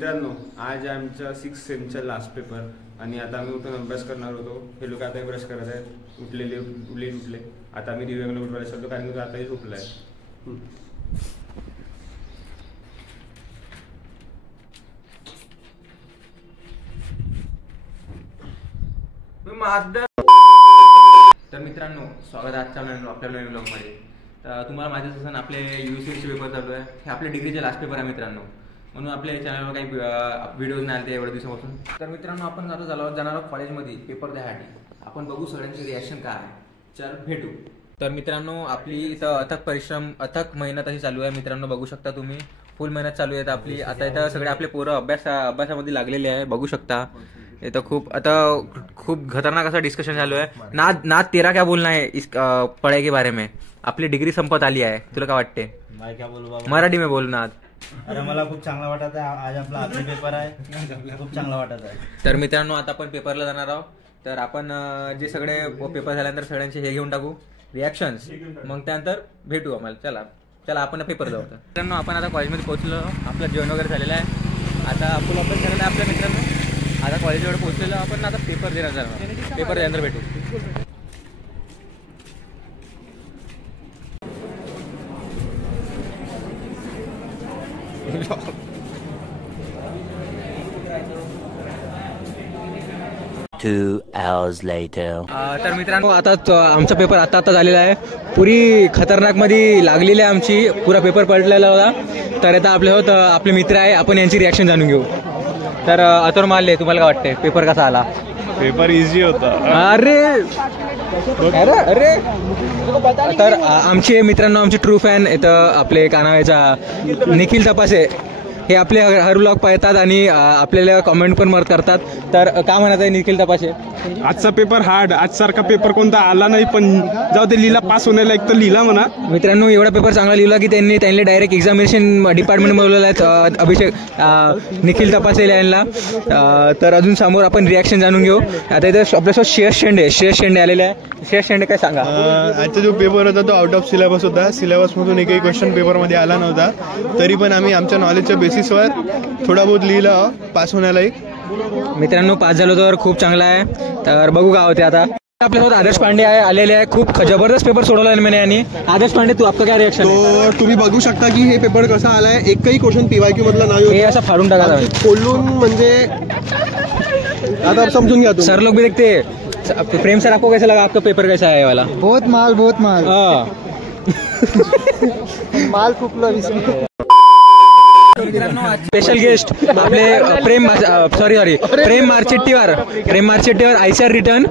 मित्रांनो, आज आमचा 6th सेमचा लास्ट पेपर आणि आता आम्ही उठून अभ्यास करणार होतो. हे लोक आता ब्रश करत आहेत, उठले. आता आम्ही दिव्यांगला उठवायला शकतो कारण की आताही झोपला आहे. तर मित्रांनो, स्वागत आहे आजच्या आपल्या नवीन ब्लॉगमध्ये. तर तुम्हाला माहितीच असेल आपले UCSचे पेपर चालू आहे. हे आपल्या डिग्रीचे लास्ट पेपर आहे मित्रांनो, म्हणून आपल्या चॅनलवर काही व्हिडिओज नाही आले एवढ्या दिवसापासून. तर मित्रांनो, आपण आता जाणार आहोत कॉलेजमध्ये पेपर द्यासाठी. आपण बघू सगळ्यांचे रिॲक्शन काय आहे. चल भेटू. तर मित्रांनो, आपली इथं अथक मेहनत अशी चालू आहे मित्रांनो. बघू शकता तुम्ही, फुल मेहनत चालू आहे आपली. आता इथं सगळे आपले पोरं अभ्यासामध्ये लागलेले आहे. बघू शकता इथं खूप खतरनाक असं डिस्कशन चालू आहे. नाद तेरा क्या बोलना है इस पढ़ाई के बारे में. आपली डिग्री संपत आली आहे. तुला काय वाटते? मैं क्या बोलू बाबा, मराठी में बोल नाद. अरे मला खूप चांगला वाटत आहे. आज आपला आखरी पेपर आहे, खूप चांगला वाटत आहे. तर मित्रांनो, आता आपण पेपरला जाणार आहोत. तर आपण जे सगळे पेपर झाल्यानंतर सगळ्यांचे हे घेऊन टाकू रिॲक्शन्स, मग त्यानंतर भेटू आम्हाला. चला आपण पेपर जाऊ. मित्रांनो, आपण आता कॉलेजमध्ये पोहोचलो. आपलं जेवण वगैरे झालेलं आहे. आता फुल अभ्यास झालेला आहे आपल्या मित्रांनो. आता कॉलेजवर पोहोचलेलो आपण. आता पेपर देणार. पेपर द्यानंतर भेटू. तर मित्रांनो, आता आमचा पेपर आता झालेला आहे. पुरी खतरनाक मध्ये लागलेली आहे आमची. पुरा पेपर पलटलेला होता. तर आता आपले मित्र आहे, आपण यांची रिॲक्शन जाणून घेऊ. तर अतुर माल्ले, तुम्हाला काय वाटते पेपर कसा आला? पेपर इझी होता. अरे तर आमचे मित्रांनो, आमचे ट्रू फॅन इथं आपले कानाव्याचा निखिल तपासे, हे आपले हर ब्लॉग पाहतात आणि आपल्याला कमेंट पण करतात. तर काय म्हणत आहे निखिल तपासे? आजचा पेपर हार्ड. आज सारखा पेपर कोणता आला नाही, पण जाऊ ते लिहिला, पास होण्याला एक तर लिहिला म्हणा. मित्रांनो, एवढा पेपर चांगला लिहिला की त्यांनी डायरेक्ट एक्झामिनेशन डिपार्टमेंट बोलवलं आहेत अभिषेक निखिल तपासे यांना. तर अजून समोर आपण रिॲक्शन जाणून घेऊ. आता इथं आपल्यासोबत श्रेयस शेंडे आलेले आहे. श्रेयस शेंडे, काय सांगा? आजचा जो पेपर होता तो आउट ऑफ सिलेबस होता. सिलेबसमधून एकही क्वेश्चन पेपरमध्ये आला नव्हता. तरी पण आम्ही आमच्या नॉलेजच्या बेसिसवर थोडा बहुत लिहिला, पास होण्याला. मित्रांनो, पास झालो तर खूप चांगला आहे. तर बघू काय होते. आता आपल्यासोबत आदर्श पांडे आलेले आहे. खूप जबरदस्त पेपर सोडवला आहे मैंने. आणि आदर्श पांडे, तू आपका काय रिएक्शन? तो तुम्ही बघू शकता की हे पेपर कसा आलाय. एकही क्वेश्चन PYQ मधला नाही. हे असं फाडून टाका खोलून, म्हणजे आता समजून घ्या. सर लोग भी देखते. प्रेम सर, आपको कैसा लगा? आपका पेपर कैसा है वाला? बहुत माल माल खूप स्पेशल गेस्ट आपले प्रेम मार्चेट्टीवर ICR रिटर्न,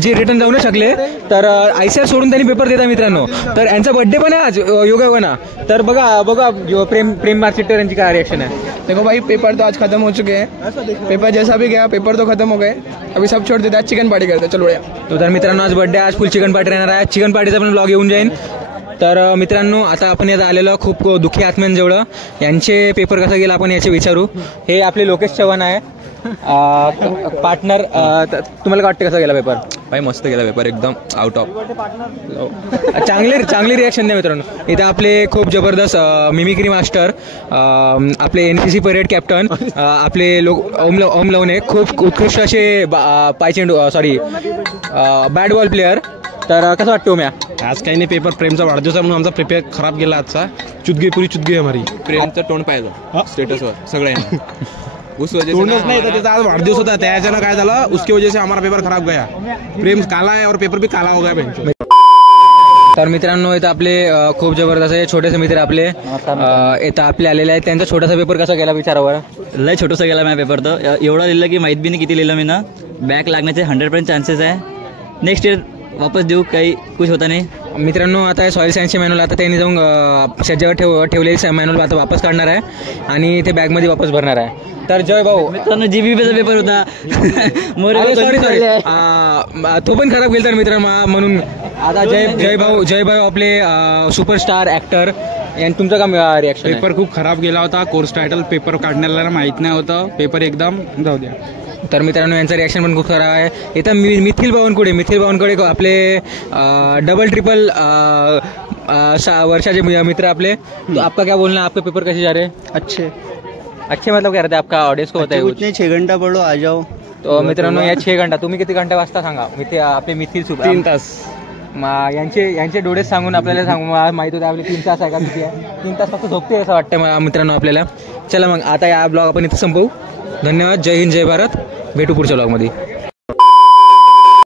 जे रिटर्न जाऊ न शकले तर ICR सोडून त्यांनी पेपर देतात मित्रांनो. तर यांचा बर्थडे पण आहे आज, योगायोगाना. तर बघा प्रेम मार्चेट्टीवर यांची काय रिएक्शन है. देखो भाई, पेपर तो आज खत्म हो चुके हैं. पेपर जैसा भी गया, पेपर तो खत्म हो गए. अभी सब छोड़ देते, आज चिकन पार्टी करते. चलो बढ़िया. तर मित्रांनो, आज बर्थडे, आज फुल चिकन पार्टी राहणार आहे. चिकन पार्टीचा पण ब्लॉग येऊन जाईल. तर मित्रांनो, आता आपण यात आलेलो खूप दुःखी आत्म्यांजवळ. यांचे पेपर कसा गेला आपण याचे विचारू. हे आपले लोकेश चव्हाण आहे, पार्टनर. तुम्हाला काय वाटतं कसा गेला पेपर? भाई मस्त गेला पेपर, एकदम आउट ऑफ. चांगली रिॲक्शन द्या मित्रांनो. इथं आपले खूप जबरदस्त मिमिक्री मास्टर, आपले NCC परेड कॅप्टन, आपले ओम लवणे, खूप उत्कृष्ट असे बॅट बॉल प्लेअर. तर कसं वाटतं म्या? आज काही नाही, पेपर प्रेमचा वाढदिवस म्हणून आमचा पेपर खराब गेला आजचा. पुरी चुदगी हमारी. प्रेमचं तोंड पाहिलं स्टेटसवर सगळ्यांना. तोंडच नाही तर त्याचा आज वाढदिवस होता, त्याच्यानं काय झालं, उसकी वजह से हमारा पेपर खराब गया. प्रेम काला है और पेपर भी काला हो गया. तर मित्रांनो, इथं आपले खूप जबरदस्त छोटेसे मित्र आपले इथं आपले आलेले आहेत. त्यांचा छोटासा पेपर कसा गेला विचारावर? लय छोटासा गेला माझा पेपर. तर एवढा लिहिलं की माहीत बी नाही किती लिहिलं मी ना. बॅक लागण्याचे 100% चान्सेस आहे. नेक्स्ट इयर वापस देऊ, काही कुछ होता नाही. मित्रांनो, आता सॉईल सायन्सचे मॅन्युअल आता त्यांनी जाऊन सज्जावर ठेवलेली मॅन्युअल आता वापस काढणार आहे आणि ते बॅगमध्ये वापस भरणार आहे. तर जय भाऊ, मित्रांनो, GBPचा पेपर होता. सॉरी तो पण खराब गेला तर मित्रांनो. म्हणून आता जय भाऊ आपले सुपरस्टार ऍक्टर. तुमचं काम रिॲक्शन? पेपर खूप खराब गेला होता. कोर्स टायटल पेपर काढण्याला माहित नाही होतं. पेपर एकदम जाऊ द्या. तर मित्रांनो, यांचं रिॲक्शन पण खूप खराब आहे. इथं मिथिल बावनकुळे आपले डबल ट्रिपल वर्षाचे मित्र आपले. तो आपका क्या बोलना, आपका पेपर कैसे जा रहे? अच्छे. अच्छे मतलब क्या रहते हैं आपका ऑडियंस को बताइए कुछ. 6 घंटा पडो आ जाओ. तो मित्रांनो या 6 घंटा तुम्ही किती घंटा वाजता सांगा आपले मिथिल 3 तास. यांचे डोळे सांगून आपल्याला माहित होतं आपले 3 तास आहे का किती आहे. 3 तास फक्त झोपते असं वाटतं मित्रांनो आपल्याला. चला मग आता या ब्लॉग आपण इथे संपवू. धन्यवाद. जय हिंद जय भारत. भेटू पुढच्या ब्लॉगमध्ये.